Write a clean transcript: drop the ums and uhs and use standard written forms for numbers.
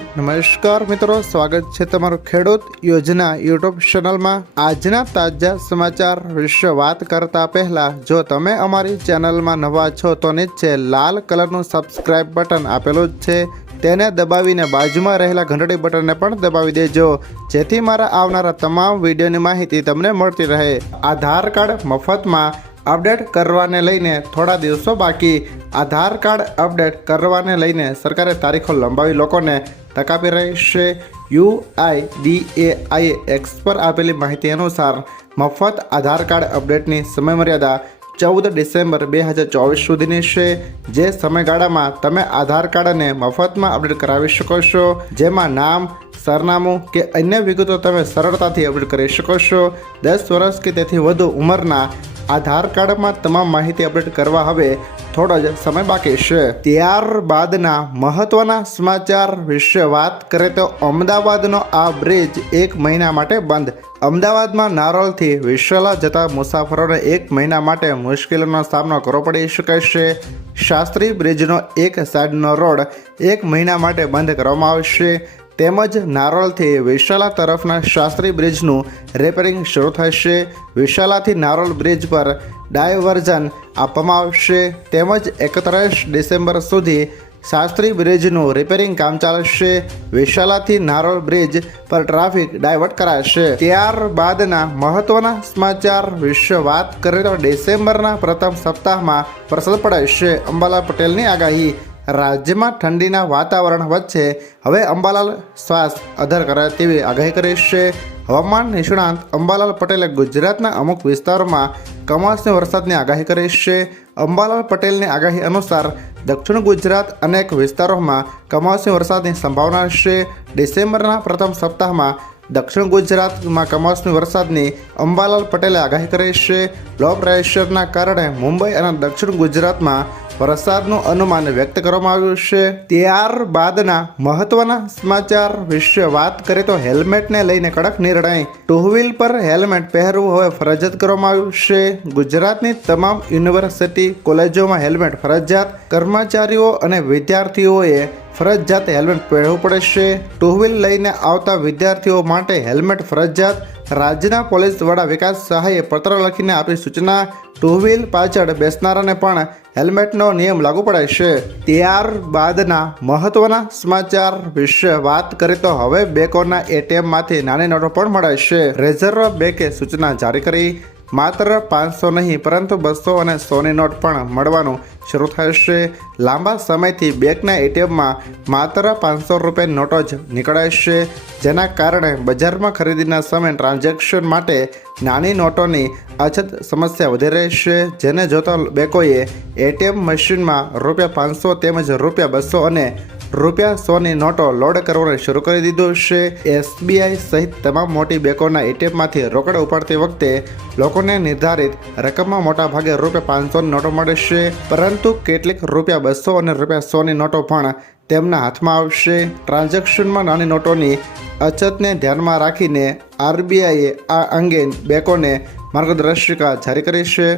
નમસ્કાર મિત્રો, સ્વાગત છે તમારું ખેડૂત યોજના યુટ્યુબ ચેનલમાં। આજના તાજા સમાચાર વિશે વાત કરતા પહેલા જો તમે અમારી ચેનલમાં નવા છો તો નીચે લાલ કલરનું સબસ્ક્રાઇબ બટન આપેલું જ છે, તેને દબાવીને બાજુમાં રહેલા ઘંટડી બટનને પણ દબાવી દેજો, જેથી મારા આવનારા તમામ વિડીયોની માહિતી તમને મળતી રહે। આધાર કાર્ડ મફતમાં અપડેટ કરવાને લઈને થોડા દિવસો બાકી। આધાર કાર્ડ અપડેટ કરવાને લઈને સરકારે તારીખો લંબાવી લોકોને તક આપી રહી છે। UIDAI એક્સ પર આપેલી માહિતી અનુસાર મફત આધાર કાર્ડ અપડેટની સમયમર્યાદા 14 ડિસેમ્બર 2024 સુધીની છે, જે સમયગાળામાં તમે આધાર કાર્ડને મફતમાં અપડેટ કરાવી શકો છો, જેમાં નામ, સરનામું કે અન્ય વિગતો તમે સરળતાથી અપડેટ કરી શકો છો। 10 વર્ષ કે તેથી વધુ ઉંમરના આધાર કાર્ડમાં તમામ માહિતી અપડેટ કરવા હવે થોડો જ સમય બાકી છે। ત્યારબાદના મહત્વના સમાચાર વિશે વાત કરીએ તો અમદાવાદનો આ બ્રિજ 1 મહિના માટે બંધ। અમદાવાદમાં નારોલથી વિશાલા જતા મુસાફરોને 1 મહિના માટે મુશ્કેલીનો સામનો કરવો પડી શકે છે। શાસ્ત્રી બ્રિજનો એક સાઈડનો રોડ 1 મહિના માટે બંધ કરવામાં આવશે, તેમજ નારોલથી વિશાલા તરફના શાસ્ત્રી બ્રિજનું રિપેરિંગ શરૂ થશે। વિશાલાથી નારોલ બ્રિજ પર ડાયવર્ઝન આપવામાં આવશે, તેમજ 31 ડિસેમ્બર સુધી શાસ્ત્રી બ્રિજનું રિપેરિંગ કામ ચાલશે। વિશાલાથી નારોલ બ્રિજ પર ટ્રાફિક ડાયવર્ટ કરાશે। ત્યારબાદના મહત્વના સમાચાર વિશે વાત કરીએ તો ડિસેમ્બરના પ્રથમ સપ્તાહમાં વરસાદ પડશે, અંબાલાલ પટેલની આગાહી। રાજ્યમાં ઠંડીના વાતાવરણ વચ્ચે હવે અંબાલાલ શ્વાસ અધર કરે તેવી આગાહી કરી છે। હવામાન નિષ્ણાંત અંબાલાલ પટેલે ગુજરાતના અમુક વિસ્તારોમાં કમોસમી વરસાદની આગાહી કરી છે। અંબાલાલ પટેલની આગાહી અનુસાર દક્ષિણ ગુજરાત અનેક વિસ્તારોમાં કમોસમી વરસાદની સંભાવના છે। ડિસેમ્બરના પ્રથમ સપ્તાહમાં દક્ષિણ ગુજરાતમાં કમોસમી વરસાદની અંબાલાલ પટેલે આગાહી કરી છે। લો પ્રેશરના કારણે મુંબઈ અને દક્ષિણ ગુજરાતમાં વરસાદનું અનુમાન વ્યક્ત કરવામાં આવ્યું છે। ત્યારબાદના મહત્વના સમાચાર વિશે વાત કરીએ તો હેલ્મેટને લઈને કડક નિર્ણય। ટુ વ્હીલ પર હેલ્મેટ પહેરવું હવે ફરજિયાત કરવામાં આવ્યું છે। ગુજરાતની તમામ યુનિવર્સિટી કોલેજોમાં હેલ્મેટ ફરજિયાત। કર્મચારીઓ અને વિદ્યાર્થીઓએ ફરજિયાત હેલ્મેટ પહેરવું પડશે। ટુ વ્હીલ લઈને આવતા વિદ્યાર્થીઓ માટે હેલ્મેટ ફરજિયાત। રાજ્યના પોલીસ વડા વિકાસ સહાયે પત્ર લખીને આપી સૂચના। ટુ વ્હીલ પાછળ બેસનારાને પણ હેલ્મેટનો નિયમ લાગુ પડે છે। ત્યારબાદના મહત્વના સમાચાર વિશે વાત કરીએ તો હવે બેંકોના એટીએમમાંથી નાની નોટો પણ મળે છે। રિઝર્વ બેંકે સૂચના જારી કરી, માત્ર 500 નહીં પરંતુ 200 અને 100ની નોટ પણ મળવાનું શરૂ થશે। લાંબા સમયથી બેંકના એટીએમમાં માત્ર 500 રૂપિયાની નોટો જ નીકળે છે, જેના કારણે બજારમાં ખરીદીના સમયે ટ્રાન્ઝેક્શન માટે નાની નોટોની અછત સમસ્યા વધી રહી છે, જેને જોતા બેંકોએ એટીએમ મશીનમાં ₹500 તેમજ ₹200 અને ₹100ની નોટો લોડ કરવાનું શરૂ કરી દીધું છે। SBI સહિત તમામ મોટી બેંકોના એટીએમમાંથી રોકડ ઉપાડતી વખતે લોકોને નિર્ધારિત રકમમાં મોટા ભાગે ₹500ની નોટો મળશે, પરંતુ કેટલીક ₹200 અને ₹100ની નોટો પણ તેમના હાથમાં આવશે। ટ્રાન્ઝેક્શનમાં નાની નોટોની અછતને ધ્યાનમાં રાખીને RBIએ આ અંગે બેંકોને માર્ગદર્શિકા જારી કરી છે।